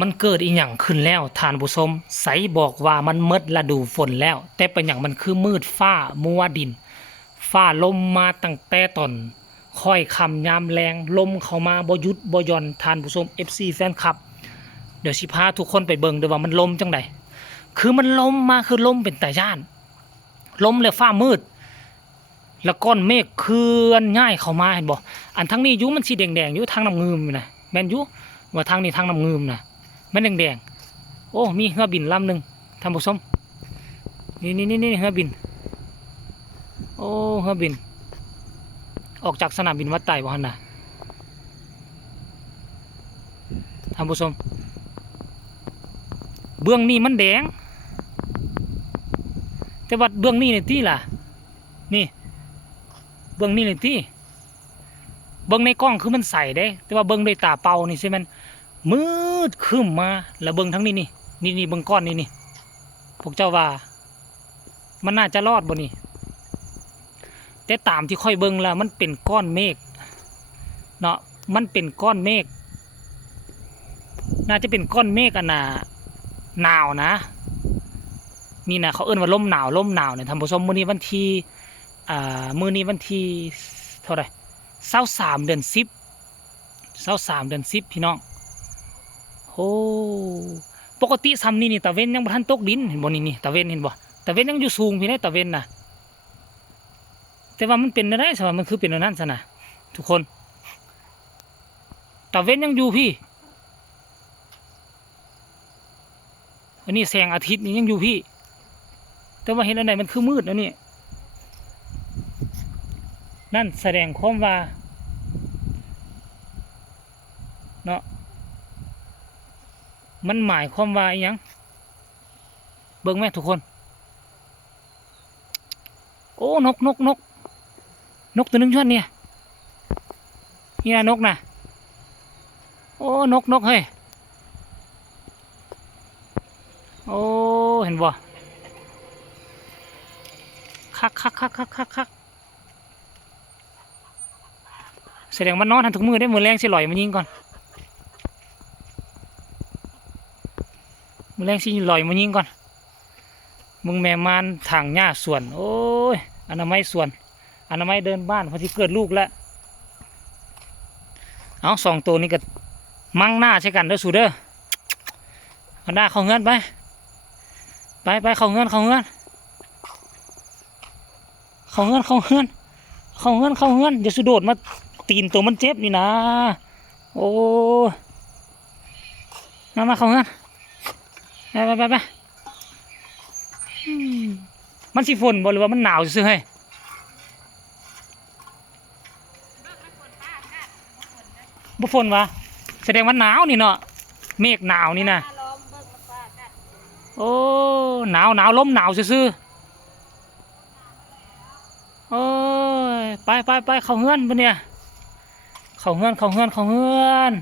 มันเกิดอีหยังขึ้นแล้วท่านผู้ชมไสบอกว่ามันหมดฤดูฝนแล้วแต่เป็นหยังมันคือมืดฟ้ามัวดินฟ้าลมมาตั้งแต่ตอนค่อยค่ำยามแลงลมเข้ามาบ่หยุดบ่หย่อนท่านผู้ชม FC แฟนคลับเดี๋ยวสิพาทุกคนไปเบิ่งเด้อว่ามันลมจังไดคือมันลมมาคือลมเป็นตาย่านลมแล้วฟ้ามืดแล้วก้อนเมฆเคลื่อนย้ายเข้ามาเห็นบ่อันทั้งนี้อยู่มันสิแดงๆอยู่ทางน้ำเงิมอยู่นะแม่นอยู่ว่าทางนี้ทางน้ำเงิมนะมันแดงๆโอ้มีเรือบินลำหนึ่งท่านผู้ชมนี่เรือบินโอ้เรือบินออกจากสนามบินวัดไต่บ่ฮั่นน่ะท่านผู้ชมเบื้องนี้มันแดงแต่ว่าเบื้องนี้นี่ที่ล่ะนี่เบื้องนี้นี่ที่เบื้องในกล้องคือมันใสได้แต่ว่าเบื้องด้วยตาเปล่านี่ใช่มันมืดครึ้มมาแล้วเบื้องทั้งนี้นี่เบื้องก้อนนี่พวกเจ้าว่ามันน่าจะรอดบ่นี่แต่ตามที่ค่อยเบิ่งแล้วมันเป็นก้อนเมฆเนาะมันเป็นก้อนเมฆน่าจะเป็นก้อนเมฆอันน่ะหนาวนะนี่นะเขาเอิ้นว่าลมหนาวเนี่ยท่านผู้ชมมื้อนี้วันที่มื้อนี้วันที่เท่าไหร่23เดือน10 23เดือน10พี่น้องโอ้ปกติซ้ำนี่ตะเว้นยังบ่ทันตกดินเห็นบ่นี่ตะเว้นเห็นบ่ตะเว้นยังอยู่สูงพี่นะตะเว้นน่ะแต่ว่ามันเป็นอะไรซะว่ามันคือเป็นอันนั้นซะนะทุกคนตะเว้นยังอยู่พี่อันนี้แสงอาทิตย์นี่ยังอยู่พี่แต่ว่าเห็นอันไหนมันคือมืดแล้วนี่นั่นแสดงความว่าเนาะมันหมายความว่าอีหยังเบิ่งแม่ทุกคนโอ้นกตัวนึงชวนเนี่ยนี่นะนกนะโอ้นกเฮ้ยโอ้เห็นบ่คักแสดงว่านอนทันทุกมือได้มือแรงสิลอยมายิงก่อนมือแรงสิลอยมายิงก่อนมึงแม่มานทางหญ้าสวนโอ้ยอนามัยสวนอนามัยเดินบ้านพอที่เกิดลูกแล้วเอาสองตัวนี้ก็มั่งหน้าใช่กันเด้อสูเด้อเอาหน้าเข้าเงินไปเข้าเงินอย่าสุโดดมาตีนตัวมันเจ็บนี่นะโอ้มาเข้าเงินไปมันสิฝนบ่หรือว่ามันหนาวซื่อเฮ้ยบ่ฝนวะแสดงว่าหนาวนี่เนาะเมฆหนาวนี่นะโอ้หนาวลมหนาวซื่อโอ้ยไปเข้าเฮือนปะเนี่ยเข้าเฮือน